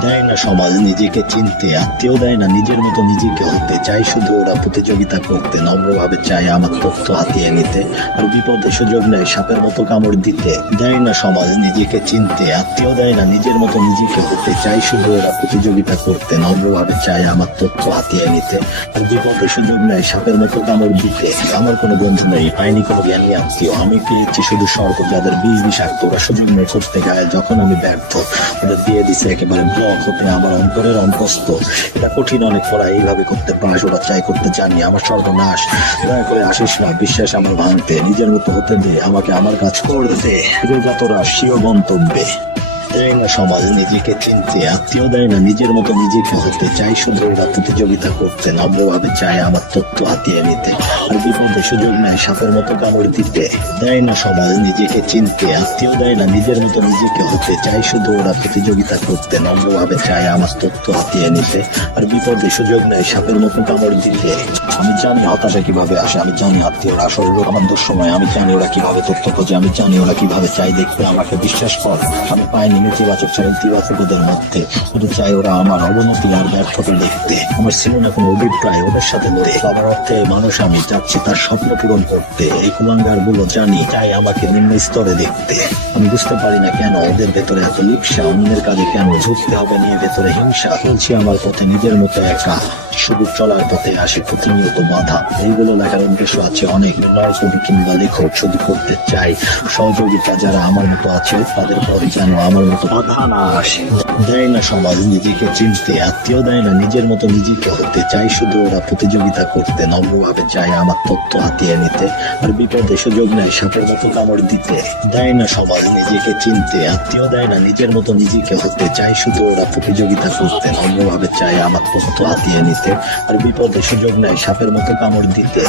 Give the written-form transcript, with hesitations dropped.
দেয় না সমাজ নিজেকে চিনতে, আত্মীয় দেয় না নিজের মতো নিজেকে হতে, চাই শুধু ওরা প্রতিযোগিতা করতে, নম্রভাবে চাই আমার তথ্য হাতিয়ে নিতে, আর বিপদে সুযোগ নেয় সাপের মতো কামড় দিতে। দেয় না সমাজ নিজেকে চিনতে, আত্মীয় দেয় না নিজের মতো নিজেকে হতে, চাই শুধু ওরা প্রতিযোগিতা করতে, নম্রভাবে চাই আমার তথ্য হাতিয়ে নিতে, আর বিপদে সুযোগ নেয় সাপের মতো কামড় দিতে। আমার কোনো বন্ধু নেই, পাইনি কোনো জ্ঞানী আত্মীয়, আমি পেয়েছি শুধু স্বর্গ যাদের বিষ বিষাক্ত, ওরা সুযোগ নেই করতে গায়ে যখন আমি ব্যর্থ, ওদের দিয়ে দিছে একেবারে ব্লক হতে আমার অন্তরের অন্তস্থ। এটা কঠিন অনেক পড়া, এইভাবে করতে পাস, ওরা চাই করতে জানি আমার সর্বনাশ। দয়া করে আসিস না বিশ্বাস আমার ভাঙতে, নিজের মতো হতে দে আমাকে আমার কাজ করতে, তোরা স্বীয় গন্তব্যে। দেয় না সমাজ নিজেকে চিনতে, আত্মীয় দেয় না নিজের মতো নিজেকে হতে, চাই শুধু ওরা প্রতিযোগিতা করতে, নম্রভাবে চায় আমার তথ্য হাতিয়ে নিতে, আর বিপদে সুযোগ নেয় সাপের মতো কামড় দিতে। দেয় না সমাজ নিজেকে চিনতে, আত্মীয় দেয় না নিজের মতো নিজেকে হতে, চাই শুধু ওরা প্রতিযোগিতা করতে, নম্রভাবে চায় আমার তথ্য হাতিয়ে নিতে, আর বিপদে সুযোগ নেয় সাপের মতো কামড় দিতে। আমি জানি হতাশা কিভাবে আসে, আমি জানি আত্মীয়রা আসলে লোক আমার দুঃসময়, আমি জানি ওরা কিভাবে তথ্য খোঁজে, আমি জানি ওরা কিভাবে চাই দেখতে আমাকে, বিশ্বাস কর আমি পাইনি নেতিবাচক চাই ইতিবাচক ওদের মধ্যে, শুধু চাই ওরা আমার অবনতি আর ব্যর্থতা দেখতে। আমার ছিল না কোনো অভিপ্রায় ওদের সাথে লড়ে, সবার অর্থে মানুষ আমি চাচ্ছি তার স্বপ্ন পূরণ করতে, এই কুমাঙ্গার গুলো জানি চাই আমাকে নিম্ন স্তরে দেখতে। আমি বুঝতে পারি না কেন ওদের ভেতরে এত লিপ্সা, অন্যের কাজে কেন ঝুঁকতে হবে নিয়ে ভেতরে হিংসা, চলছি আমার পথে নিজের মতো একা, শুধু চলার পথে আসে প্রতিনিয়ত বাধা। এইগুলো লেখার উদ্দেশ্য আছে অনেক, নয় কবি কিংবা লেখক, শুধু করতে চাই সহযোগিতা যারা আমার মতো আছে তাদের পরে যেন আমার মতো বাধা না আসে। দেয় না সমাজ নিজেকে চিনতে, আত্মীয় দেয় না নিজের মতো নিজেকে হতে, চাই শুধু ওরা প্রতিযোগিতা করতে, নম্রভাবে চাই আমার তথ্য হাতিয়ে নিতে, আর বিপদে সুযোগ নেয় সাপের মতো কামড় দিতে। দেয় না সমাজ নিজেকে চিনতে, আত্মীয় দেয় না নিজের মতো নিজেকে হতে, চাই শুধু ওরা প্রতিযোগিতা করতে, নম্রভাবে চাই আমার তথ্য হাতিয়ে নিতে, আর বিপদে সুযোগ নেয় সাপের মতো কামড় দিতে।